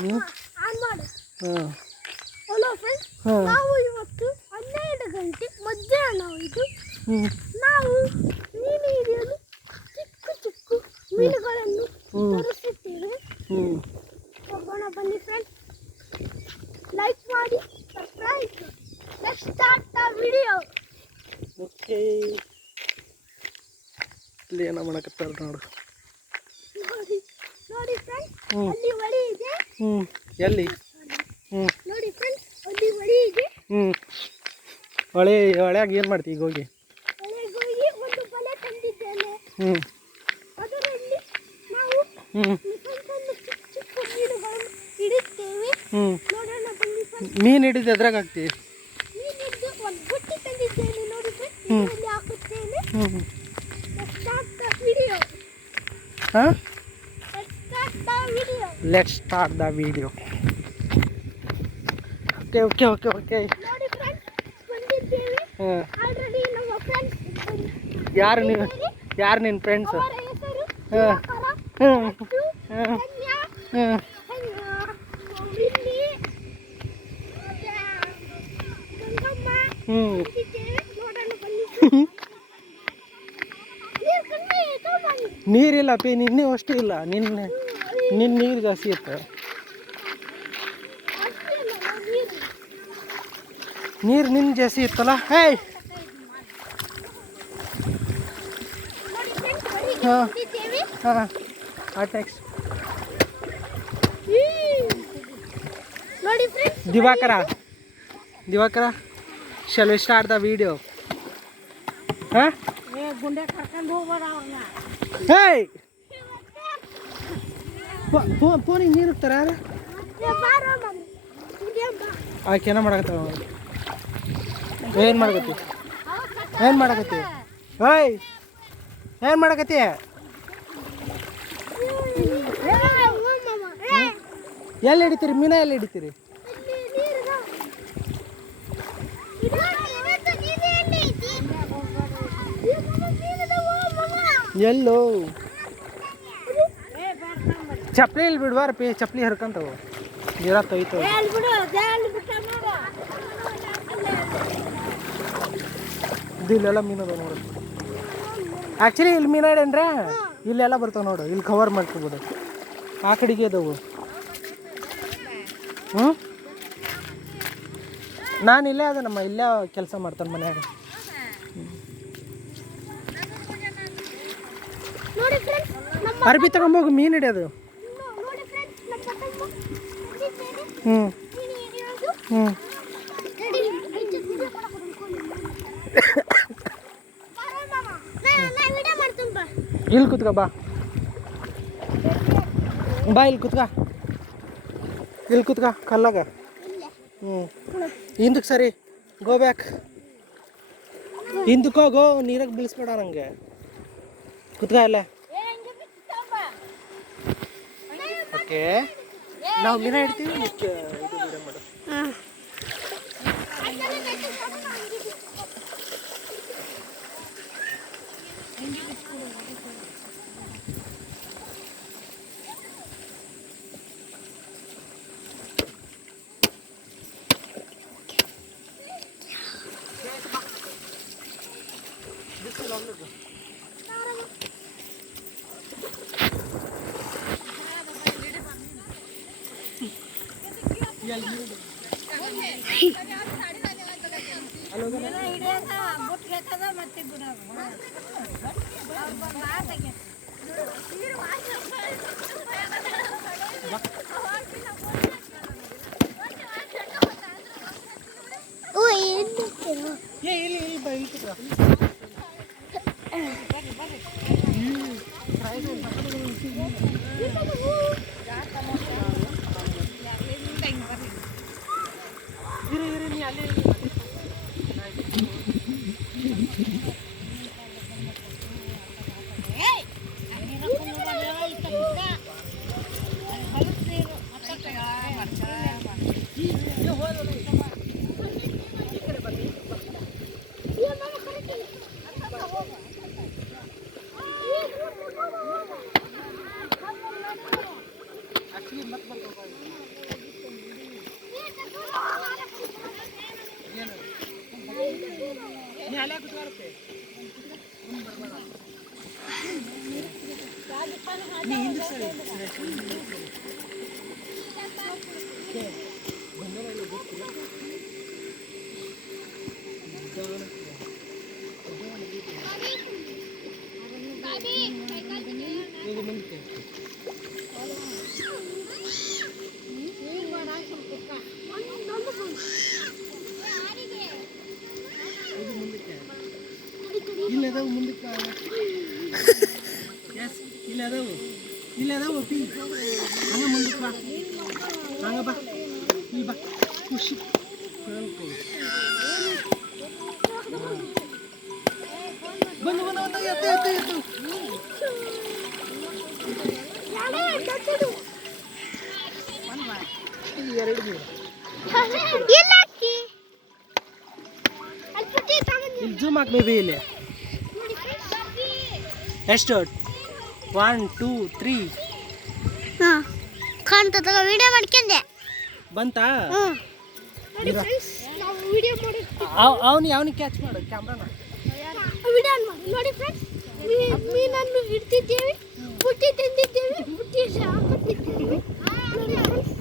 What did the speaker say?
Hello friends, ನಾವು ಇವತ್ತು 12 ಗಂಟೆ ಮಧ್ಯಾಹ್ನ ಆಯಿತು. ನಾವು ಮೀನು ಹಿಡಿಯಲು ಚಿಕ್ಕ ಮೀನುಗಳನ್ನು ತರಿಸುತ್ತೇವೆ. ಹೋಗೋಣ ಬನ್ನಿ ಫ್ರೆಂಡ್ಸ್, ಲೈಕ್ ಮಾಡಿ, subscribe. Let's start the video. Okay, ಇಲ್ಲಿ ಏನೋ ಮಾಡಕತ್ತಾರ ನೋಡು. ನೋಡಿ ಫ್ರೆಂಡ್ಸ್, ಅಲ್ಲಿ ಹೊಳಿ ಇದೆ. ಎಲ್ಲಿ? ನೋಡಿ ಫ್ರೆಂಡ್ಸ್, ಅಲ್ಲಿ ಹೊಳಿ ಇದೆ. ಹೊಳ್ಯಾಗ ಏನು ಮಾಡ್ತೀವಿ ಈಗ ಹೋಗಿ? ಹೊಳೆಗೆ ಹೋಗಿ ಒಂದು ಬಲೆ ತಂದಿದ್ದೇನೆ. ಅದರಲ್ಲಿ ನಾವು ಚಿಕ್ಕ ಮೀನುಗಳನ್ನು ಹಿಡಿತೇವೆ. ನೋಡೋಣ ಬನ್ನಿ ಫ್ರೆಂಡ್ಸ್. ಮೀನು ಹಿಡಿದು ಎದ್ರಾಗ ಹಾಕ್ತೀವಿ? ಮೀನು ಹಿಡಿದು ಒಂದು ಬುಟ್ಟಿ ತಂದಿದ್ದೇನೆ. ನೋಡಿ ಫ್ರೆಂಡ್ಸ್, ಇದರಲ್ಲಿ ಹಾಕುತ್ತೇನೆ. Let's start the video. Let's start the video. Okay. ನೋಡಿ ಫ್ರೆಂಡ್ಸ್, ಬಂದಿದ್ದೇವೆ. ಆಲ್ರೆಡಿ ನಮ್ಮ ಫ್ರೆಂಡ್ಸ್. ಯಾರು ನಿನ್ನ ಫ್ರೆಂಡ್ಸ್? ಅವರ ಹೆಸರು ಧನ್ಯ, ವಿಲ್ಲಿ, ಗಂಗಮ್ಮ. ನೋಡೋಣ ಬನ್ನಿ. ನೀರಿಲ್ಲ ಪಿ, ನಿನ್ನೆ ಅಷ್ಟು ಇಲ್ಲ. ನಿನ್ನ ನೀರು ಜಾಸ್ತಿ ಇತ್ತು. ನೀರು ನಿನ್ನ ಜಾಸ್ತಿ ಇತ್ತಲ್ಲ. ಹೇಯ್, ನೆಕ್ಸ್ಟ್ ನೋಡಿ friends, Diwakara shall we start the video? ಗುಂಡೆ ಕರ್ಕೊಂಡು ಹೋಗ್ಬೇಡ ಅವ್ರನ್ನ. ಹೇಯ್, ಫೋನಿಗೆ ನೀರು ಇರ್ತಾರ? ಆಕೆ ಏನೋ ಮಾಡಕತ್ತಾವ. ಏನು ಮಾಡಕತ್ತಿ? ಹೇಯ್, ಏನು ಮಾಡಕತ್ತಿ? ಎಲ್ಲಿ ಹಿಡಿತೀರಿ ಮೀನ? ಎಲ್ಲಿ ಹಿಡಿತೀರಿ? ಎಲ್ಲೋ ಚಪ್ಪಲಿ ಇಲ್ಲಿ ಬಿಡ್ಬಾರ ಪಿ, ಚಪ್ಪಲಿ ಹರ್ಕಂತವ ನೀರ ತೊಯ್ತು. ಇದು ಇಲ್ಲೆಲ್ಲ ಮೀನು ಅದಾವ ನೋಡು. ಆ್ಯಕ್ಚುಲಿ ಇಲ್ಲಿ ಮೀನು ಇಡೇನ್ರ, ಇಲ್ಲೆಲ್ಲ ಬರ್ತಾವೆ ನೋಡು. ಇಲ್ಲಿ ಕವರ್ ಮಾಡ್ಕೋಬೋದು. ಆ ಕಡೆಗೆ ಅದಾವು. ನಾನು ಇಲ್ಲೇ ಅದ, ನಮ್ಮ ಇಲ್ಲೇ ಕೆಲಸ ಮಾಡ್ತಾನೆ ಮನ್ಯಾಗ. ಅರ್ಬಿ ತಗೊಂಬೋಗು, ಮೀನು ಹಿಡಿಯೋದು. ಇಲ್ಲಿ ಕುತ್ಕ ಬಾ, ಇಲ್ಲಿ ಕುತ್ಕ ಕಲ್ಲಾಗ. ಹಿಂದಕ್ಕೆ ಸರಿ, ಗೋ ಬ್ಯಾಕ್. ಹಿಂದಕ್ಕೆ ಹೋಗೋ, ನೀರಾಗ ಬೀಳಿಸ್ಬೇಡ ನಂಗೆ. ಕುತ್ಕ ಅಲ್ಲೇ. ಓಕೆ, ನಾವು ಮೀನ ಹಿಡ್ತೀವಿ. ಇದು ವಿಡಿಯೋ ಮಾಡು. ಇಲ್ಲದವು ಮುಂದಕ್ಕೆ ಇಲ್ಲದವು ಇಲ್ಲದವು ಪಿ ಹಂಗ ಮುಂದಕ್ಕೆ ಬಾ ಹಂಗ ಬಾ ಈ ಬಾ ಖುಷಿ ಬಂದು ಬಂದು ಬಂದು ಎತ್ತು ಎತ್ತು ಎತ್ತು ಎರಡು ಮೂರು ಇಲ್ಲಿ ಜೂಮ್ ಹಾಕಿ ಮೇಬಿ ಇಲ್ಲಿ ಎಷ್ಟು 1 2 3 ಹಾಂ ಕಾಣ್ತದ ವಿಡಿಯೋ ಮಾಡ್ಕೊಂಡೆ ಬಂತಾ ನೋಡಿ ಫ್ರೆಂಡ್ಸ್ ನಾವು ವಿಡಿಯೋ ಮಾಡಿ ಅವನಿಗೆ ಕ್ಯಾಚ್ ಮಾಡು ಕ್ಯಾಮ್ರಾನ ವಿಡಿಯೋ ಮಾಡಿ ನೋಡಿ ಫ್ರೆಂಡ್ಸ್ ಮೀನನ್ನು ಹಿಡ್ತಿದ್ದೇವೆ ಪುಟ್ಟಿ ತಂದಿದ್ದೇವೆ ಪುಟ್ಟಿ ಹಾಕುತ್ತಿದ್ದೇವೆ ನೋಡಿ ಫ್ರೆಂಡ್ಸ್